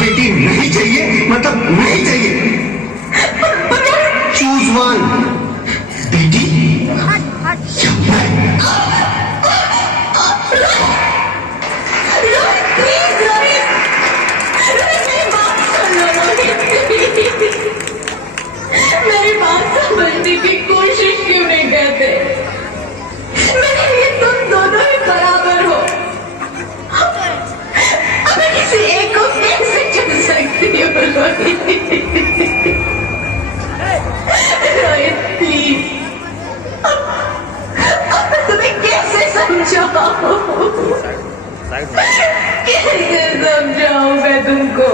बेटी नहीं चाहिए मतलब नहीं चाहिए। चूज वन, बेटी या मैं। मेरी बात समझने की कोशिश क्यों नहीं करते? मेरे लिए तुम दोनों ही बराबर हो। अब मैं किसी एक को कैसे चुन सकती हूँ? रोहित प्लीज, अब मैं तुम्हें कैसे समझाऊं? कैसे समझाऊं मैं तुमको?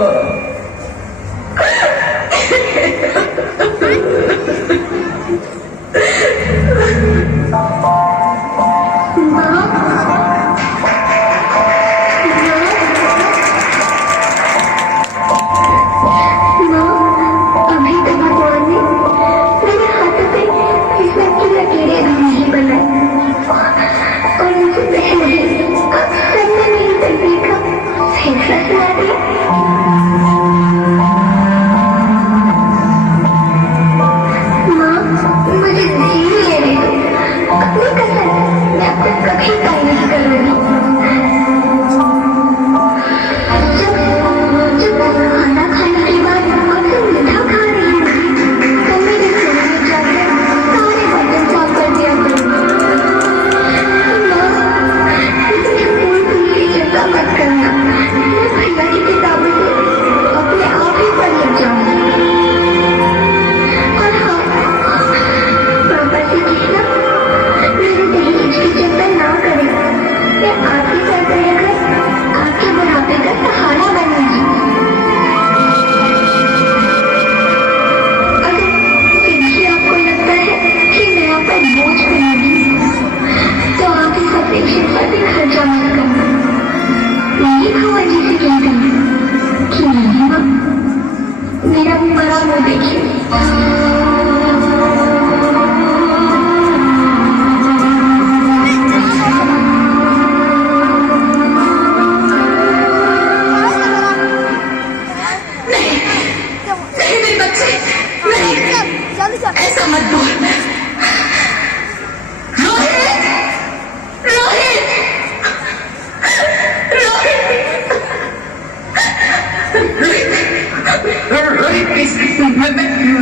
ऐसा मत बोल।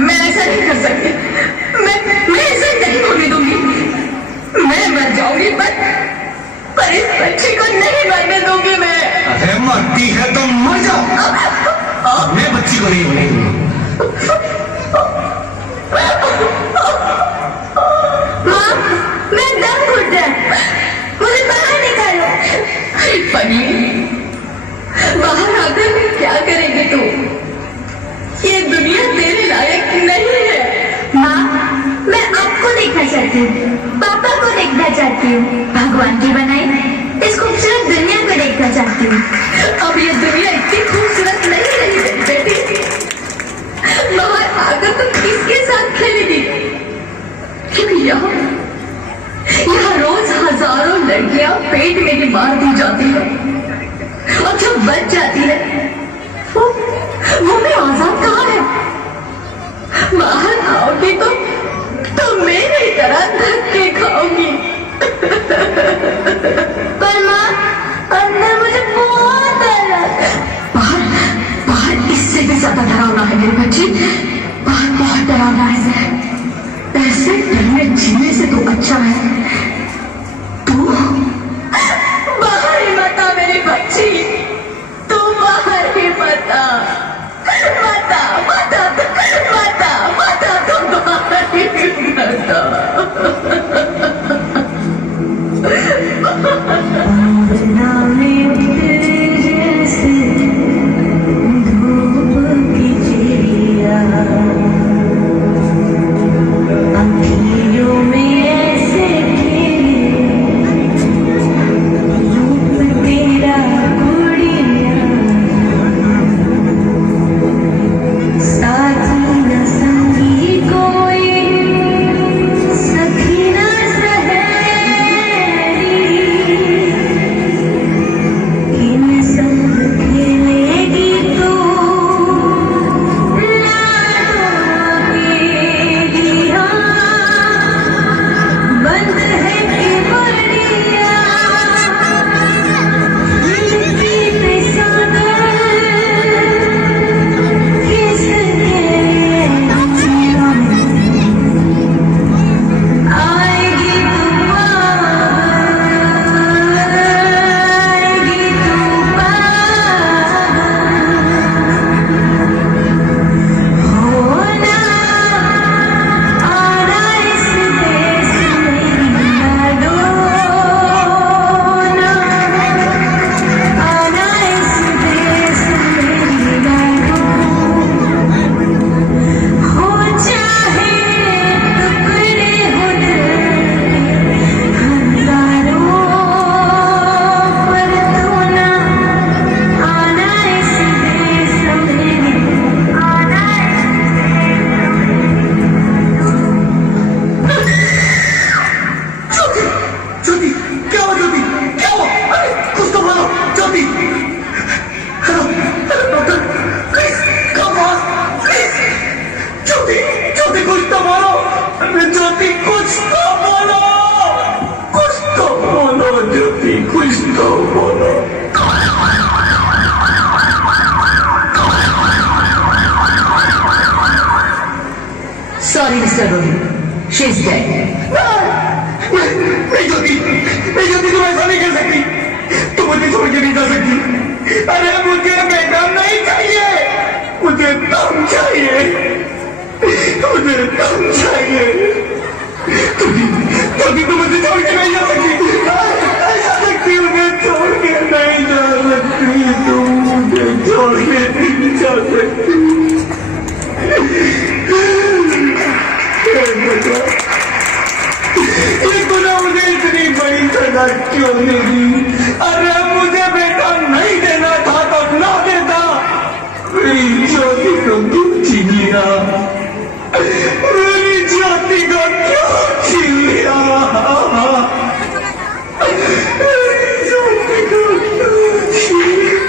मैं ऐसा नहीं कर सकती। मैं ऐसा नहीं होने दूंगी। मैं मर जाऊंगी पर इस बच्चे को नहीं मरने दूंगी मैं। अरे मरती है तो मर जाओ। मैं बच्ची को नहीं होने दूंगा। माँ, मैं दम घुट गया। मुझे बाहर निकालो। पनीर, बाहर आकर क्या करेगी तू? ये दुनिया तेरे लायक नहीं है। माँ, मैं आपको देखना चाहती हूँ, पापा को देखना चाहती हूँ, भगवान की बनाई इस खूबसूरत दुनिया को देखना चाहती हूँ। अब ये दुनिया इतनी खूबसूरत नहीं रही बेटी। बाहर आकर तुम किसके साथ खेलेगी? क्योंकि यहाँ रोज हजारों लड़कियां पेट में ही मार दी जाती है और जो बच जाती है वो भी आजाद कहाँ है? बाहर आओगी तो मेरी तरह धक्के खाओगी। पर माँ, अंदर मुझे बहुत डर लगता है। बाहर इससे भी ज्यादा डरावना है मेरी बच्ची। बाहर बहुत डरावना है। ऐसे डर में जीने से तो अच्छा है तू बाहर ही मत आ मेरी बच्ची। तू बाहर ही मत आ। मत आ, मत आ, मत आ, मत आ, तू बाहर ही मत आ। तो बोलो। Sorry, Mr. Rohit. She's dead. नहीं ज्योति, तुम ऐसा नहीं कर सकती। तुम मुझे छोड़ के नहीं जा सकती। अरे मुझे बेटा नहीं चाहिए, मुझे तुम चाहिए, मुझे तुम चाहिए। ज्योति तुम मुझे छोड़ के नहीं जा सकती, मुझे छोड़ के नहीं जा सकती, तुम मुझे छोड़ के नहीं जा सकती। ये गुनाह मुझे इतनी बड़ी सजा क्यों दे दी? अरे मुझे बेटा नहीं देना था तो ना देता। मेरी ज्योति को क्यों छीन लिया? मेरी ज्योति को क्यों छीन लिया? मेरी ज्योति को क्यों छीन लिया?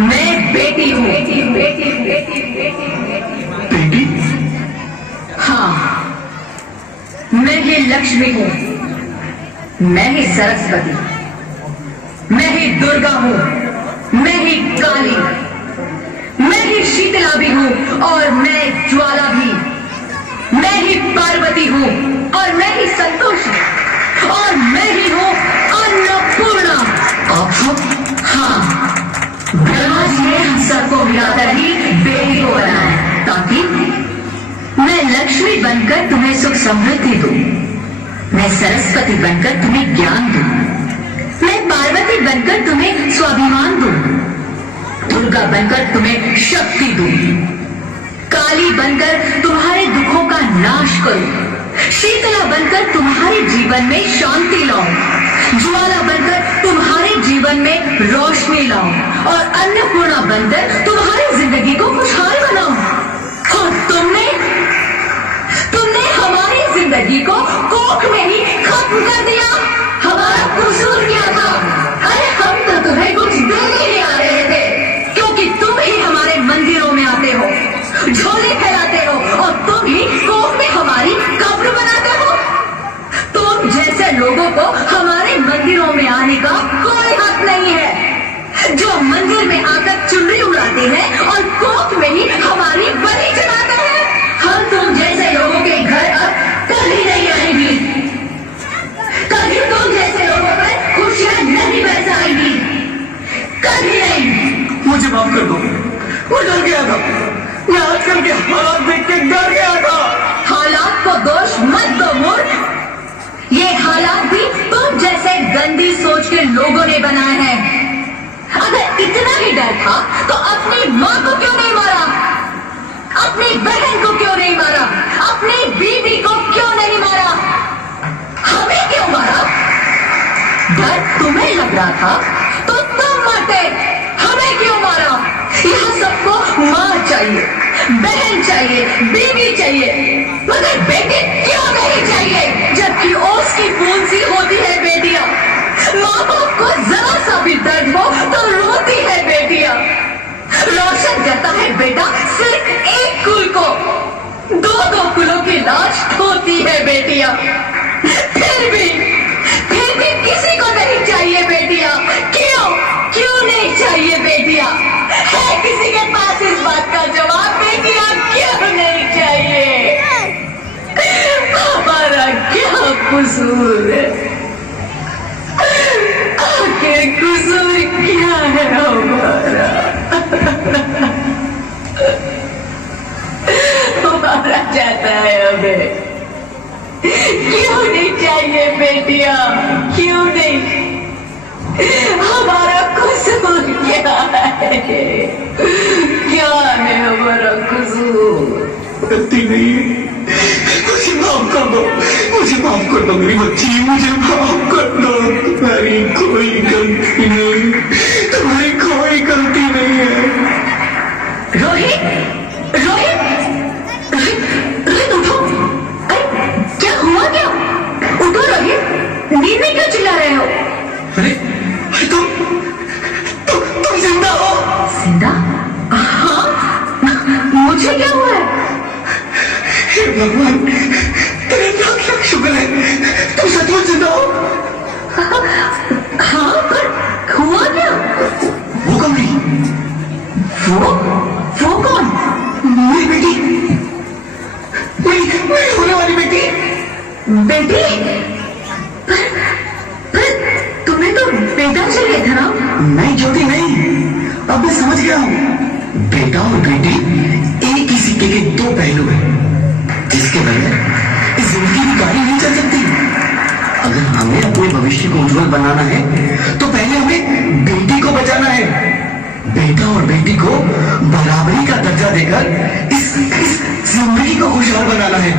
मैं बेटी हूँ। बेटी? हाँ, मैं ही लक्ष्मी हूँ, मैं ही सरस्वती, मैं ही दुर्गा हूँ, मैं ही काली, मैं ही शीतला भी हूँ और मैं ज्वाला भी, मैं ही पार्वती हूँ और मैं ही संतोषी और मैं ही हूँ अन्नपूर्णा। हाँ, ब्रह्मा जी ने हम सबको मिलाकर ही बेटी को बनाया ताकि मैं लक्ष्मी बनकर तुम्हें सुख समृद्धि दूं, मैं सरस्वती बनकर तुम्हें ज्ञान दूं, मैं पार्वती बनकर तुम्हें स्वाभिमान दूं, दुर्गा बनकर तुम्हें शक्ति दूं, काली बनकर तुम्हारे दुखों का नाश करूं, शीतला बनकर तुम्हारे जीवन में शांति लाऊं, ज्वाला बनकर तुम्हारे जीवन में रोशनी लाऊं और अन्नपूर्णा बनकर तुम्हारी जिंदगी को खुशहाल बनाऊं। और तुमने हमारी जिंदगी को कोख में ही खत्म कर दिया। हमारा कसूर क्या था? अरे हम तो तुम्हें कुछ देने ही आ रहे थे, क्योंकि तुम ही हमारे मंदिरों में आते हो, झोले फैलाते हो और तुम ही कोख में हमारी कब्र बनाते हो। तुम जैसे लोगों को हमारे मंदिरों में आने का कोई हक नहीं है, जो मंदिर में आकर चुनरी उड़ाते हैं और कोख में ही हमारी बलि चढ़ाते हैं। हम तुम जैसे लोगों के घर अब कभी नहीं आएंगी, कभी तुम जैसे लोगों पर खुशियां नहीं बरसाएंगी, कभी नहीं। मुझे माफ कर दो, मैं डर गया था, मैं आजकल के हालात देख के डर गया था। हालात को दोष मत दो मूर्ख, ये हालात भी तुम जैसे गंदी सोच के लोगों ने बनाए हैं। अगर इतना ही डर था तो अपनी माँ को क्यों नहीं मारा, अपनी बहन को क्यों नहीं मारा, अपनी बीवी को क्यों नहीं मारा, हमें क्यों मारा? डर तुम्हें लग रहा था तो तुम मरते, हमें क्यों मारा? यहाँ सबको माँ चाहिए, बहन चाहिए, बीवी चाहिए, मगर बेटे क्यों नहीं चाहिए? जबकि ओस की बूंद सी होती है बेटियां, माँ बाप को जरा सा भी दर्द हो तो रोती है बेटियां। रोशन करता है बेटा सिर्फ एक कुल को, दो कुलों की लाश होती है बेटियां। फिर भी किसी को नहीं चाहिए बेटियां। क्यों नहीं चाहिए बेटियां? है किसी के पास इस बात का जवाब? बेटियां क्यों नहीं चाहिए? हमारा क्या कसूर है? आखिर कसूर क्या है हमारा? हमारा जाता है हमें। क्यों नहीं चाहिए बेटियां? क्यों नहीं? हमारा कसूर क्या है? क्या है हमारा कसूर? गलती नहीं है, मुझे माफ कर दो, मुझे माफ कर दो मेरी बच्ची, मुझे माफ कर दो। तुम्हारी कोई गलती नहीं, तुम्हारी कोई गलती नहीं है। रोहित, रोहित, रोहित उठो। अरे क्या हुआ? क्या? उठो रोहित, नींद में क्यों चिल्ला रहे हो? अरे तुम मुझे क्या हुआ है? हे भगवान, तेरे लाख लाख शुक्र है तुम सचमुच जिंदा हो। हाँ, पर हुआ क्या? वो कौन थी? वो कौन? मेरी बेटी, मेरी होने वाली बेटी। बेटी? पर तुम्हें तो बेटा चाहिए था ना? नहीं ज्योति नहीं, अब मैं समझ गया हूँ। बेटा और बेटी एक ही सिक्के के दो पहलू हैं, जिसके बगैर इस जिंदगी की गाड़ी नहीं चल सकती। अगर हमें अपने भविष्य को उज्जवल बनाना है तो पहले हमें बेटी को बचाना है। बेटा और बेटी को बराबरी का दर्जा देकर इस जिंदगी को खुशहाल बनाना है।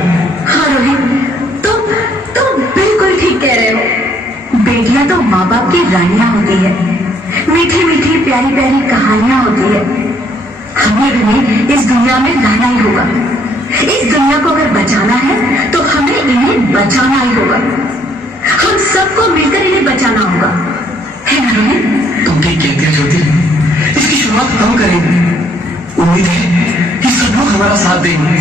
हाँ रोहित, तुम बिल्कुल ठीक कह रहे हो। बेटियां तो माँ बाप की रानियां होती है, मीठी मीठी प्यारी प्यारी कहानियां होती है। हमें भी इस दुनिया में रहना ही होगा। इस दुनिया को अगर बचाना है तो हमें इन्हें बचाना ही होगा। हम सबको मिलकर इन्हें बचाना होगा, है ना रोहित? तुम ठीक कहती हो ज्योति, इसकी शुरुआत हम करेंगे। उम्मीद है कि सब लोग हमारा साथ देंगे।